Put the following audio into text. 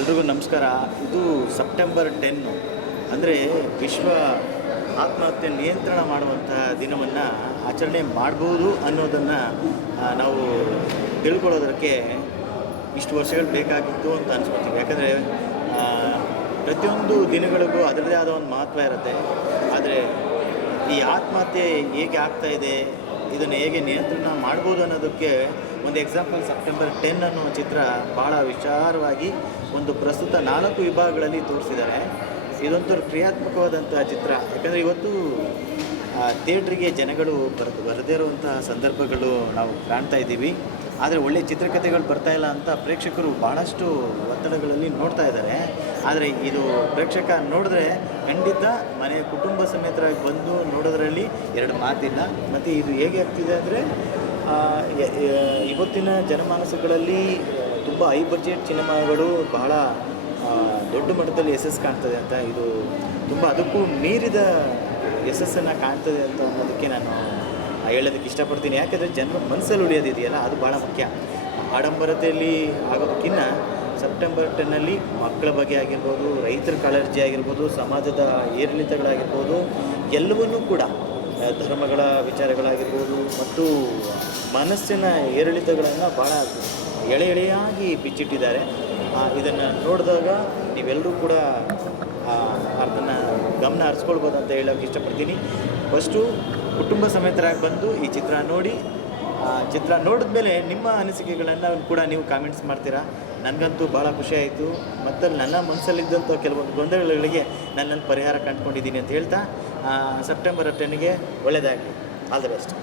ಎಲ್ರಿಗೂ ನಮಸ್ಕಾರ. ಇದು ಸೆಪ್ಟೆಂಬರ್ ಟೆನ್ನು. ಅಂದರೆ ವಿಶ್ವ ಆತ್ಮಹತ್ಯೆ ನಿಯಂತ್ರಣ ಮಾಡುವಂಥ ದಿನವನ್ನು ಆಚರಣೆ ಮಾಡ್ಬೋದು ಅನ್ನೋದನ್ನು ನಾವು ತಿಳ್ಕೊಳ್ಳೋದಕ್ಕೆ ಇಷ್ಟು ವರ್ಷಗಳು ಬೇಕಾಗಿತ್ತು ಅಂತ ಅನ್ಸ್ಕೊತೀವಿ ಯಾಕಂದರೆ ಪ್ರತಿಯೊಂದು ದಿನಗಳಿಗೂ ಅದರದೇ ಆದ ಒಂದು ಮಹತ್ವ ಇರುತ್ತೆ. ಆದರೆ ಈ ಆತ್ಮಹತ್ಯೆ ಹೇಗೆ ಆಗ್ತಾ ಇದೆ, ಇದನ್ನು ಹೇಗೆ ನಿಯಂತ್ರಣ ಮಾಡ್ಬೋದು ಅನ್ನೋದಕ್ಕೆ ಒಂದು ಎಕ್ಸಾಂಪಲ್ ಸೆಪ್ಟೆಂಬರ್ ಟೆನ್ ಅನ್ನೋ ಚಿತ್ರ ಭಾಳ ವಿಚಾರವಾಗಿ ಒಂದು ಪ್ರಸ್ತುತ ನಾಲ್ಕು ವಿಭಾಗಗಳಲ್ಲಿ ತೋರಿಸಿದ್ದಾರೆ. ಇದೊಂಥರ ಕ್ರಿಯಾತ್ಮಕವಾದಂಥ ಚಿತ್ರ. ಯಾಕಂದರೆ ಇವತ್ತು ಥಿಯೇಟ್ರಿಗೆ ಜನಗಳು ಬರೆದು, ಬರದೇ ಇರುವಂತಹ ಸಂದರ್ಭಗಳು ನಾವು ಕಾಣ್ತಾ ಇದ್ದೀವಿ. ಆದರೆ ಒಳ್ಳೆಯ ಚಿತ್ರಕಥೆಗಳು ಬರ್ತಾ ಇಲ್ಲ ಅಂತ ಪ್ರೇಕ್ಷಕರು ಭಾಳಷ್ಟು ಒತ್ತಡಗಳಲ್ಲಿ ನೋಡ್ತಾ ಇದ್ದಾರೆ. ಆದರೆ ಇದು ಪ್ರೇಕ್ಷಕ ನೋಡಿದ್ರೆ ಖಂಡಿತ ಮನೆ ಕುಟುಂಬ ಸಮೇತರಾಗಿ ಬಂದು ನೋಡೋದ್ರಲ್ಲಿ ಎರಡು ಮಾತಿಲ್ಲ. ಮತ್ತು ಇದು ಹೇಗೆ ಆಗ್ತಿದೆ ಅಂದರೆ ಇವತ್ತಿನ ಜನಮಾನಸಗಳಲ್ಲಿ ತುಂಬ ಹೈ ಬಜೆಟ್ ಸಿನಿಮಾಗಳು ಬಹಳ ದೊಡ್ಡ ಮಟ್ಟದಲ್ಲಿ ಯಶಸ್ಸು ಕಾಣ್ತದೆ ಅಂತ ಇದು ತುಂಬ ಅದಕ್ಕೂ ಮೀರಿದ ಯಶಸ್ಸನ್ನು ಕಾಣ್ತದೆ ಅಂತ ಅನ್ನೋದಕ್ಕೆ ನಾನು ಹೇಳೋದಕ್ಕೆ ಇಷ್ಟಪಡ್ತೀನಿ. ಯಾಕೆಂದರೆ ಜನ್ಮ ಮನಸ್ಸಲ್ಲಿ ಉಳಿಯೋದಿದೆಯಲ್ಲ, ಅದು ಭಾಳ ಮುಖ್ಯ. ಆಡಂಬರತೆಯಲ್ಲಿ ಆಗೋದಕ್ಕಿಂತ ಸೆಪ್ಟೆಂಬರ್ ಟೆನ್ನಲ್ಲಿ ಮಕ್ಕಳ ಬಗ್ಗೆ ಆಗಿರ್ಬೋದು, ರೈತರ ಕಾಳಜಿ ಆಗಿರ್ಬೋದು, ಸಮಾಜದ ಏರಿಳಿತಗಳಾಗಿರ್ಬೋದು, ಎಲ್ಲವನ್ನೂ ಕೂಡ ಧರ್ಮಗಳ ವಿಚಾರಗಳಾಗಿರ್ಬೋದು ಮತ್ತು ಮನಸ್ಸಿನ ಏರಿಳಿತಗಳನ್ನು ಭಾಳ ಎಳೆ ಎಳೆಯಾಗಿ ಬಿಚ್ಚಿಟ್ಟಿದ್ದಾರೆ. ಇದನ್ನು ನೋಡಿದಾಗ ನೀವೆಲ್ಲರೂ ಕೂಡ ಅದನ್ನು ಗಮನ ಹರಿಸ್ಕೊಳ್ಬೋದು ಅಂತ ಹೇಳೋಕ್ಕೆ ಇಷ್ಟಪಡ್ತೀನಿ. ಫಸ್ಟು ಕುಟುಂಬ ಸಮೇತರಾಗಿ ಬಂದು ಈ ಚಿತ್ರ ನೋಡಿ ಆ, ನೋಡಿದ ಮೇಲೆ ನಿಮ್ಮ ಅನಿಸಿಕೆಗಳನ್ನು ಕೂಡ ನೀವು ಕಾಮೆಂಟ್ಸ್ ಮಾಡ್ತೀರಾ? ನನಗಂತೂ ಭಾಳ ಖುಷಿ ಆಯಿತು. ಮತ್ತು ನನ್ನ ಮನಸ್ಸಲ್ಲಿದ್ದಂಥ ಕೆಲವೊಂದು ಗೊಂದಲಗಳಿಗೆ ನನ್ನಲ್ಲಿ ಪರಿಹಾರ ಕಂಡುಕೊಂಡಿದ್ದೀನಿ ಅಂತ ಹೇಳ್ತಾ ಸೆಪ್ಟೆಂಬರ್ ಟೆನ್ಗೆ ಒಳ್ಳೆಯದಾಗಲಿ. All the best